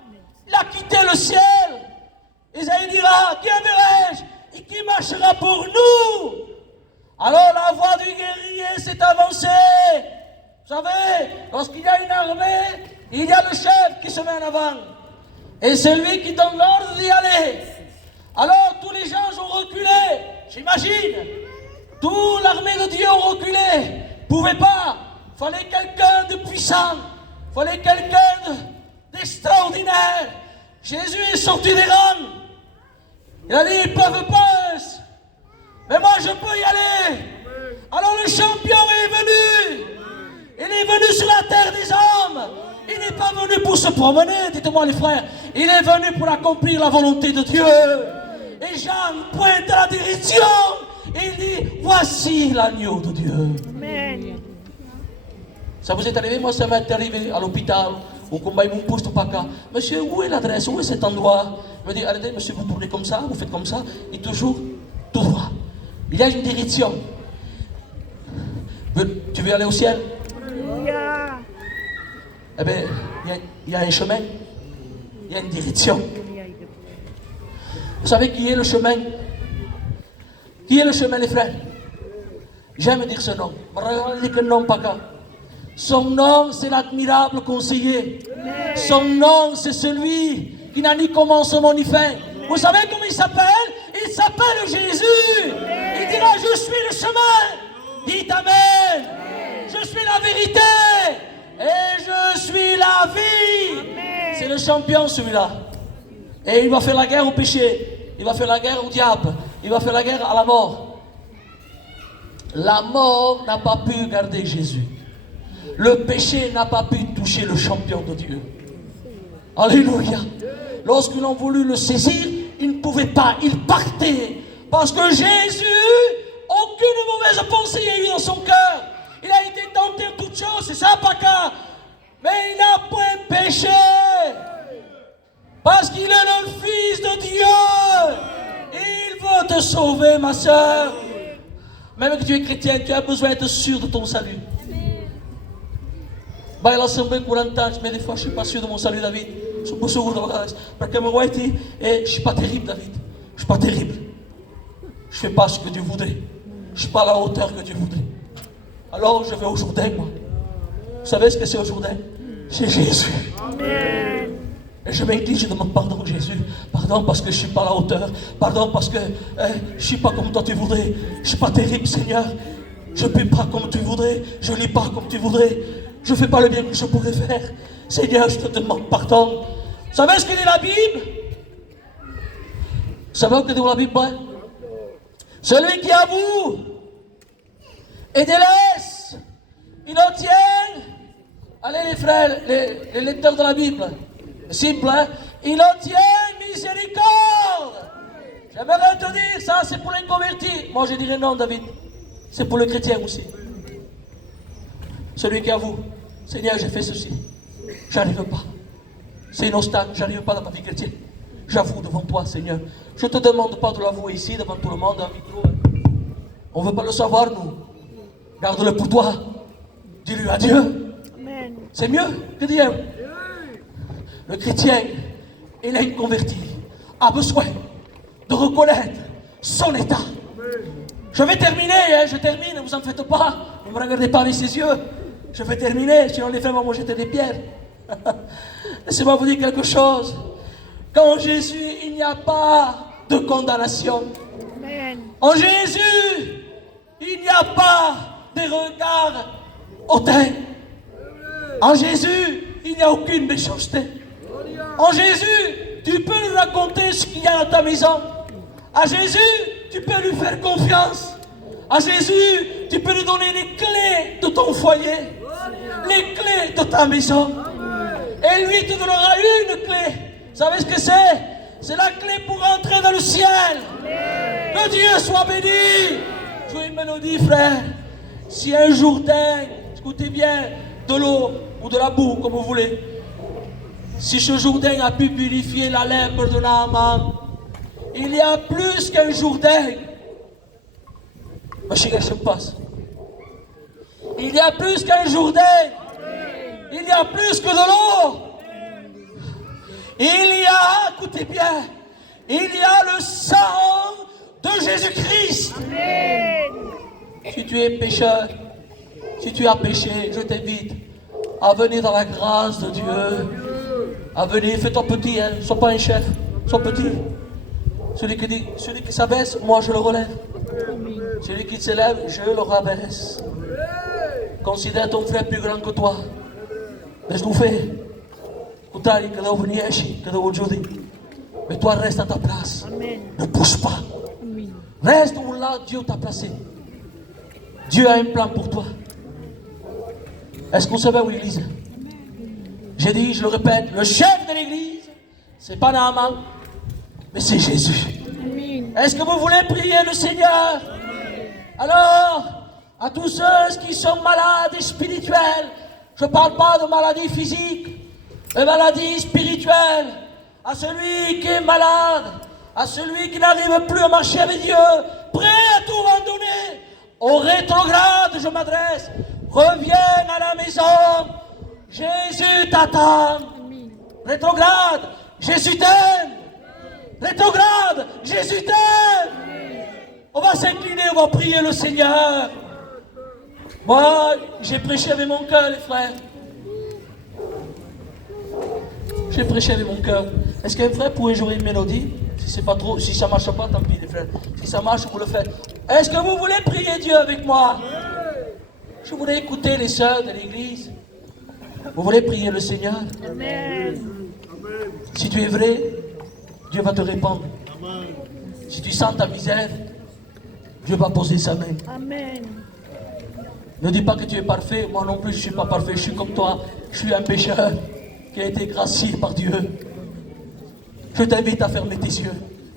Il a quitté le ciel. Isaïe dira, qui enverrai-je et qui marchera pour nous? Alors la voix du guerrier s'est avancée. Vous savez, lorsqu'il y a une armée, il y a le chef qui se met en avant. Et c'est lui qui donne l'ordre d'y aller. Alors tous les gens ont reculé, j'imagine. Toute l'armée de Dieu ont reculé. Pouvait pas. Fallait quelqu'un de puissant. Fallait quelqu'un d'extraordinaire. Jésus est sorti des rangs. Il a dit, ils ne peuvent pas. Mais moi je peux y aller. Alors le champion est venu. Il est venu sur la terre des hommes. Il n'est pas venu pour se promener, dites-moi les frères. Il est venu pour accomplir la volonté de Dieu. Et Jean pointe à la direction. Et il dit, voici l'agneau de Dieu. Amen. Ça vous est arrivé? Moi ça m'est arrivé à l'hôpital. Au combat, ils m'ont poussé pas cas. Monsieur, où est l'adresse? Où est cet endroit? Il me dit, allez, monsieur, vous tournez comme ça, vous faites comme ça. Et toujours, tout droit. Il y a une direction. Tu veux aller au ciel? Alléluia. Eh bien, il y a un chemin, il y a une direction. Vous savez qui est le chemin? Qui est le chemin, les frères? J'aime dire ce nom. Regardez que nom, pas qu'à. Son nom, c'est l'admirable conseiller. Son nom, c'est celui qui n'a ni commencement ni fin. Vous savez comment il s'appelle? Il s'appelle Jésus. Il dira, je suis le chemin. Dites Amen. Je suis la vérité. Et je suis la vie. C'est le champion celui-là. Et il va faire la guerre au péché. Il va faire la guerre au diable. Il va faire la guerre à la mort. La mort n'a pas pu garder Jésus. Le péché n'a pas pu toucher le champion de Dieu. Alléluia. Lorsqu'ils ont voulu le saisir, ils ne pouvaient pas. Ils partaient. Parce que Jésus, aucune mauvaise pensée n'a eu dans son cœur. Il a été tenté en toutes choses, c'est ça, Paca. Mais il n'a point péché. Parce qu'il est le Fils de Dieu. Il veut te sauver, ma soeur. Même que tu es chrétien, tu as besoin d'être sûr de ton salut. Bah, il a semblé 40 ans, mais des fois, je ne suis pas sûr de mon salut, David. Je suis pas sûr de parce que moi, je ne suis pas terrible, David. Je ne suis pas terrible. Je ne fais pas ce que Dieu voudrait. Je ne suis pas à la hauteur que Dieu voudrait. Alors, je vais au Jourdain, moi. Vous savez ce que c'est au Jourdain? C'est Jésus. Amen. Et je m'incline, je demande pardon, Jésus. Pardon parce que je ne suis pas à la hauteur. Pardon parce que je ne suis pas comme toi tu voudrais. Je ne suis pas terrible, Seigneur. Je ne prie pas comme tu voudrais. Je ne lis pas comme tu voudrais. Je ne fais pas le bien que je pourrais faire. Seigneur, je te demande pardon. Vous savez ce que dit la Bible? Vous savez ce que dit la Bible? Celui qui avoue et délaisse, il obtient. Allez les frères, les lecteurs de la Bible. Simple, hein? Il obtient miséricorde. J'aimerais te dire, ça c'est pour les convertis. Moi je dirais non, David. C'est pour le chrétien aussi. Celui qui avoue, Seigneur, j'ai fait ceci. J'arrive pas. C'est une obstacle, j'arrive pas dans ma vie chrétienne. J'avoue devant toi, Seigneur. Je te demande pas de l'avouer ici, devant tout le monde, en micro. On ne veut pas le savoir, nous. Garde-le pour toi. Dis-lui adieu. Amen. C'est mieux que dire. Le chrétien, il est converti, a besoin de reconnaître son état. Je vais terminer, je termine, ne vous en faites pas. Ne me regardez pas avec ses yeux. Je vais terminer, sinon les frères vont me jeter des pierres. Laissez-moi vous dire quelque chose. Qu'en Jésus, il n'y a pas de condamnation. Amen. En Jésus, il n'y a pas de regard hautain. En Jésus, il n'y a aucune méchanceté. En Jésus, tu peux lui raconter ce qu'il y a dans ta maison. À Jésus, tu peux lui faire confiance. À Jésus, tu peux lui donner les clés de ton foyer, les clés de ta maison. Et lui te donnera une clé. Vous savez ce que c'est? C'est la clé pour entrer dans le ciel. Que Dieu soit béni. Jouez une mélodie, frère. Si un Jourdain, écoutez bien, de l'eau ou de la boue, comme vous voulez, si ce Jourdain a pu purifier la lèpre de Naaman, il y a plus qu'un Jourdain. Il y a plus qu'un Jourdain. Il y a plus que de l'eau. Il y a, écoutez bien, il y a le sang de Jésus-Christ. Si tu es pécheur, si tu as péché, je t'invite à venir dans la grâce de Dieu. À venir, fais-toi petit, hein. Sois pas un chef, sois petit. Celui qui s'abaisse, moi je le relève. Celui qui s'élève, je le rabaisse. Considère ton frère plus grand que toi. Laisse-nous faire. Mais toi reste à ta place. Amen. Ne bouge pas. Reste où là Dieu t'a placé. Dieu a un plan pour toi. Est-ce que vous savez où l'église? J'ai dit, je le répète, le chef de l'église, c'est pas Naaman, mais c'est Jésus. Est-ce que vous voulez prier le Seigneur? Alors, à tous ceux qui sont malades et spirituels, je ne parle pas de maladie physique, de maladie spirituelle. À celui qui est malade, à celui qui n'arrive plus à marcher avec Dieu, prêt à tout abandonner, au rétrograde, je m'adresse, reviens à la maison, Jésus t'attend. Rétrograde, Jésus t'aime. Rétrograde, Jésus t'aime. On va s'incliner, on va prier le Seigneur. Moi, j'ai prêché avec mon cœur, les frères. J'ai prêché avec mon cœur. Est-ce qu'un frère pourrait jouer une mélodie? Si c'est pas trop, si ça marche pas, tant pis, les frères. Si ça marche, vous le faites. Est-ce que vous voulez prier Dieu avec moi? Je voulais écouter les sœurs de l'église. Vous voulez prier le Seigneur? Amen. Si tu es vrai, Dieu va te répondre. Si tu sens ta misère, Dieu va poser sa main. Amen. Ne dis pas que tu es parfait. Moi non plus, je ne suis pas parfait. Je suis comme toi. Je suis un pécheur qui a été gracié par Dieu. Je t'invite à fermer tes yeux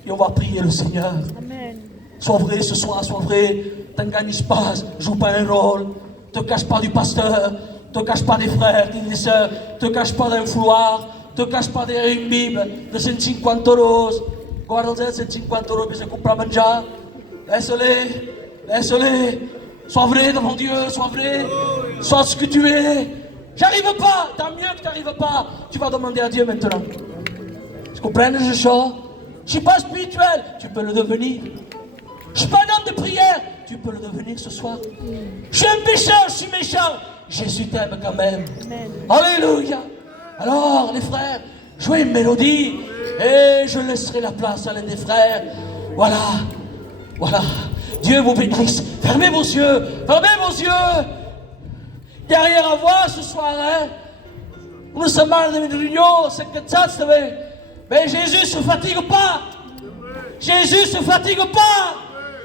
et on va prier le Seigneur. Amen. Sois vrai ce soir, sois vrai. T'engages pas, joue pas un rôle. Te cache pas du pasteur. Te cache pas des frères, des sœurs. Te cache pas d'un fouloir. Te cache pas derrière une Bible de 150 euros. Guarda 150 euros, mais je comprends mangiare. Laisse-les, laisse-les. Sois vrai devant Dieu, sois vrai. Sois ce que tu es. J'arrive pas, tant mieux que tu n'arrives pas. Tu vas demander à Dieu maintenant. Tu comprends ce chant? Je ne suis pas spirituel, tu peux le devenir. Je ne suis pas un homme de prière, tu peux le devenir ce soir. Je suis un pécheur, je suis méchant. Jésus t'aime quand même. Amen. Alléluia. Alors, les frères, jouez une mélodie et je laisserai la place à l'un des frères. Voilà, voilà. Dieu vous bénisse. Fermez vos yeux, fermez vos yeux. Derrière à voir ce soir, hein. Nous sommes dans une réunion, c'est que ça, c'est vrai. Mais Jésus ne se fatigue pas. Jésus ne se fatigue pas.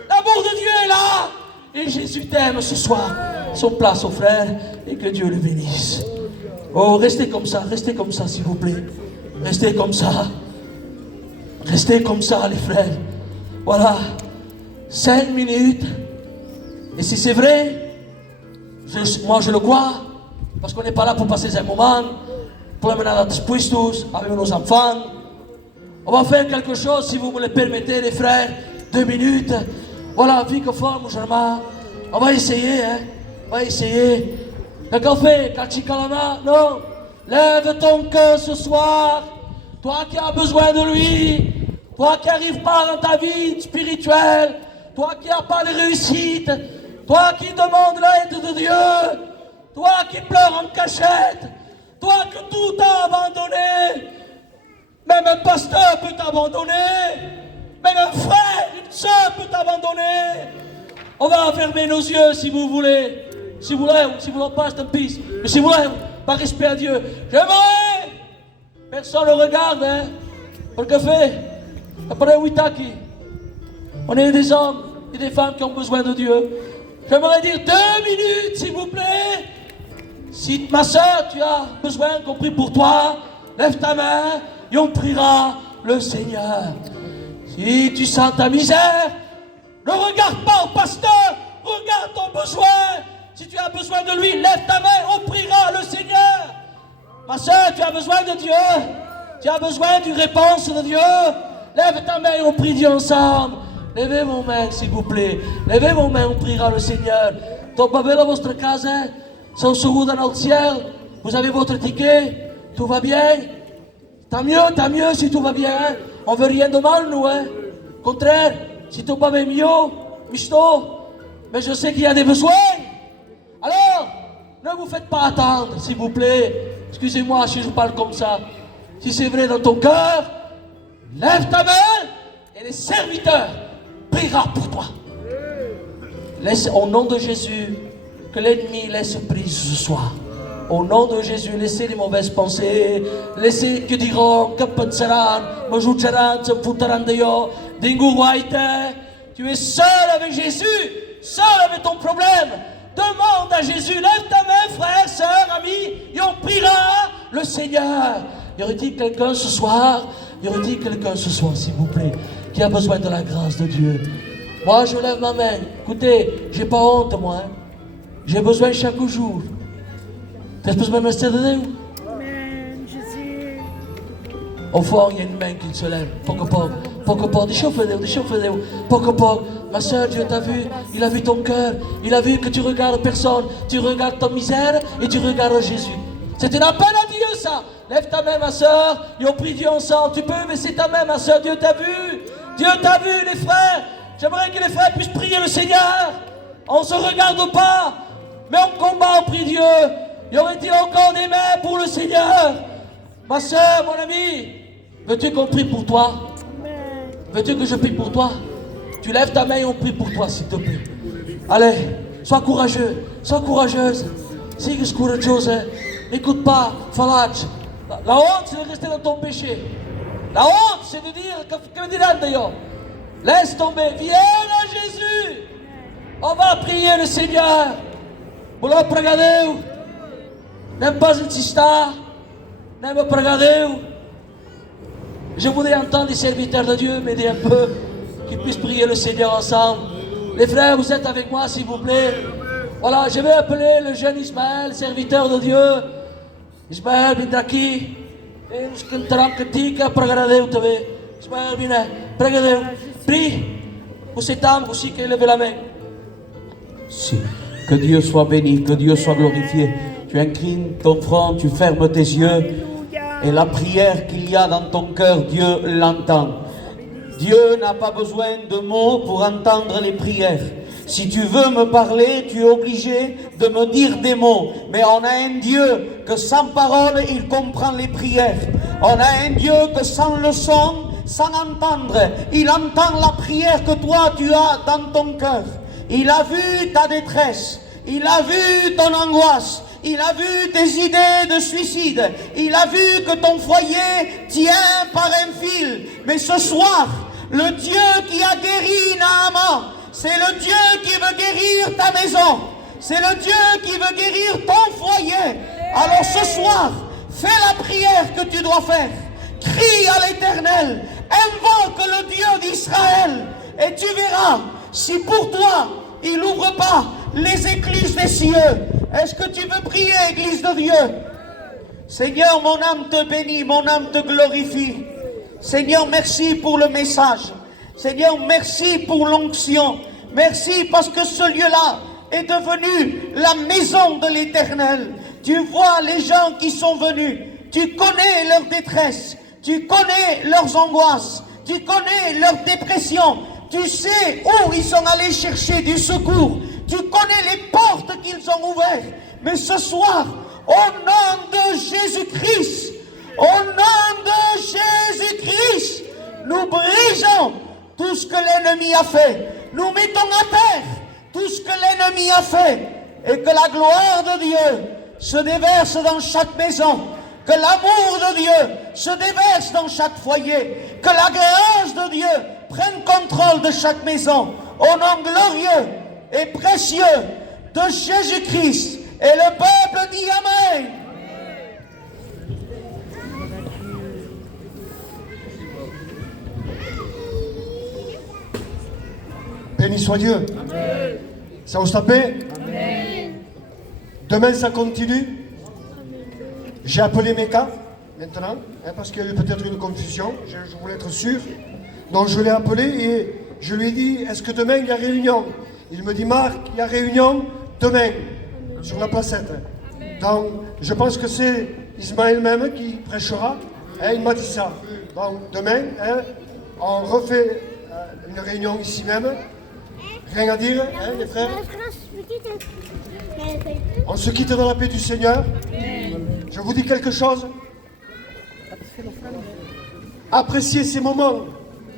L'amour de Dieu est là. Et Jésus t'aime ce soir. Son place aux frères et que Dieu le bénisse. Oh, restez comme ça, s'il vous plaît. Restez comme ça. Restez comme ça, les frères. Voilà. 5 minutes. Et si c'est vrai, moi je le crois, parce qu'on n'est pas là pour passer un moment, promenade puestos avec nos enfants. On va faire quelque chose, si vous me le permettez, les frères. 2 minutes. Voilà, fique fort, mon germain. On va essayer, hein. On va essayer. Le café, Kachicalama, non. Lève ton cœur ce soir. Toi qui as besoin de lui. Toi qui n'arrives pas dans ta vie spirituelle. Toi qui n'as pas de réussite. Toi qui demandes l'aide de Dieu. Toi qui pleures en cachette. Toi que tout t'a abandonné. Même un pasteur peut t'abandonner. Même un frère, une soeur peut t'abandonner. On va fermer nos yeux si vous voulez. Si vous voulez, ou si vous voulez pas, tant pis. Mais si vous voulez, par respect à Dieu. J'aimerais. Personne ne regarde, hein. Pour le café. Après Witaki. On est des hommes et des femmes qui ont besoin de Dieu. J'aimerais dire 2 minutes, s'il vous plaît. Si ma soeur, tu as besoin qu'on prie pour toi, lève ta main et on priera le Seigneur. Si tu sens ta misère, ne regarde pas au pasteur, regarde ton besoin. Si tu as besoin de lui, lève ta main, on priera le Seigneur. Ma soeur, tu as besoin de Dieu. Tu as besoin d'une réponse de Dieu. Lève ta main et on prie Dieu ensemble. Levez vos mains, s'il vous plaît. Levez vos mains, on priera le Seigneur. Ton papa dans votre casa, sont sur dans le ciel. Vous avez votre ticket. Tout va bien. Tant mieux si tout va bien. On veut rien de mal, nous, hein. Au contraire, si tout va mieux, misto. Mais je sais qu'il y a des besoins. Alors, ne vous faites pas attendre, s'il vous plaît. Excusez-moi si je parle comme ça. Si c'est vrai dans ton cœur, lève ta main et les serviteurs priera pour toi. Laisse, au nom de Jésus, que l'ennemi laisse prise ce soir. Au nom de Jésus, laissez les mauvaises pensées, laissez qui diront, que penseront, me jugeront, se foutront de yo, dingu guaite. Tu es seul avec Jésus, seul avec ton problème. Demande à Jésus, lève ta main, frère, sœur, ami, et on priera le Seigneur. Y aurait-il quelqu'un ce soir, s'il vous plaît, qui a besoin de la grâce de Dieu? Moi, je lève ma main. Écoutez, j'ai pas honte, moi. Hein. J'ai besoin chaque jour. Tens besoin de Dieu? Amen, Jésus. Au fond, il y a une main qui se lève. Poco poco. Deixa eu fazer. Poco. Ma soeur, Dieu t'a vu. Il a vu ton cœur. Il a vu que tu regardes personne. Tu regardes ta misère et tu regardes Jésus. C'est un appel à Dieu, ça. Lève ta main, ma soeur, et on prie Dieu ensemble. Tu peux baisser ta main, ma soeur. Dieu t'a vu. Dieu t'a vu, les frères. J'aimerais que les frères puissent prier le Seigneur. On ne se regarde pas, mais on combat, on prie Dieu. Y aurait-il encore des mains pour le Seigneur? Ma soeur, mon ami, veux-tu qu'on prie pour toi? Veux-tu que je prie pour toi? Tu lèves ta main et on prie pour toi, s'il te plaît. Allez, sois courageux, sois courageuse. Sigue courageuse. N'écoute pas, falach. La honte, c'est de rester dans ton péché. La honte, c'est de dire, que me diront d'ailleurs? Laisse tomber, viens à Jésus. On va prier le Seigneur. Boulot pragadeu. N'aime pas insister. N'aime pragadeu. Je voudrais entendre les serviteurs de Dieu m'aider un peu, qu'ils puissent prier le Seigneur ensemble. Les frères, vous êtes avec moi, s'il vous plaît. Voilà, je vais appeler le jeune Ismaël, serviteur de Dieu. Ismaël, viens daqui. Et nous cantarons cantique para Deus também. Ismaël, viens, prega Deus. Prie pour cet âme aussi qui a levé la main. Si. Que Dieu soit béni, que Dieu soit glorifié. Tu inclines ton front, tu fermes tes yeux. Et la prière qu'il y a dans ton cœur, Dieu l'entend. Dieu n'a pas besoin de mots pour entendre les prières. Si tu veux me parler, tu es obligé de me dire des mots. Mais on a un Dieu que sans parole, il comprend les prières. On a un Dieu que sans leçon, sans entendre, il entend la prière que toi tu as dans ton cœur. Il a vu ta détresse, il a vu ton angoisse, il a vu tes idées de suicide, il a vu que ton foyer tient par un fil. Mais ce soir, le Dieu qui a guéri Naaman, c'est le Dieu qui veut guérir ta maison. C'est le Dieu qui veut guérir ton foyer. Alors ce soir, fais la prière que tu dois faire. Crie à l'Éternel. Invoque le Dieu d'Israël. Et tu verras, si pour toi, il n'ouvre pas les écluses des cieux. Est-ce que tu veux prier, Église de Dieu? Seigneur, mon âme te bénit, mon âme te glorifie. Seigneur, merci pour le message. Seigneur, merci pour l'onction. Merci parce que ce lieu-là est devenu la maison de l'Éternel. Tu vois les gens qui sont venus. Tu connais leur détresse. Tu connais leurs angoisses. Tu connais leur dépression. Tu sais où ils sont allés chercher du secours. Tu connais les portes qu'ils ont ouvertes. Mais ce soir, au nom de Jésus-Christ, au nom de Jésus-Christ, nous brisons tout ce que l'ennemi a fait. Nous mettons à terre tout ce que l'ennemi a fait. Et que la gloire de Dieu se déverse dans chaque maison. Que l'amour de Dieu se déverse dans chaque foyer. Que la grâce de Dieu prenne contrôle de chaque maison. Au nom glorieux et précieux de Jésus-Christ. Et le peuple dit Amen. Béni soit Dieu. Amen. Ça vous tapez? Amen. Demain, ça continue. J'ai appelé Meka maintenant, parce qu'il y a eu peut-être une confusion. Je voulais être sûr. Donc je l'ai appelé et je lui ai dit, est-ce que demain il y a réunion? Il me dit, Marc, il y a réunion demain, sur la placette. Donc je pense que c'est Ismaël même qui prêchera. Il m'a dit ça. Donc demain, on refait une réunion ici même. Rien à dire, les frères? On se quitte dans la paix du Seigneur. Je vous dis quelque chose. Appréciez ces moments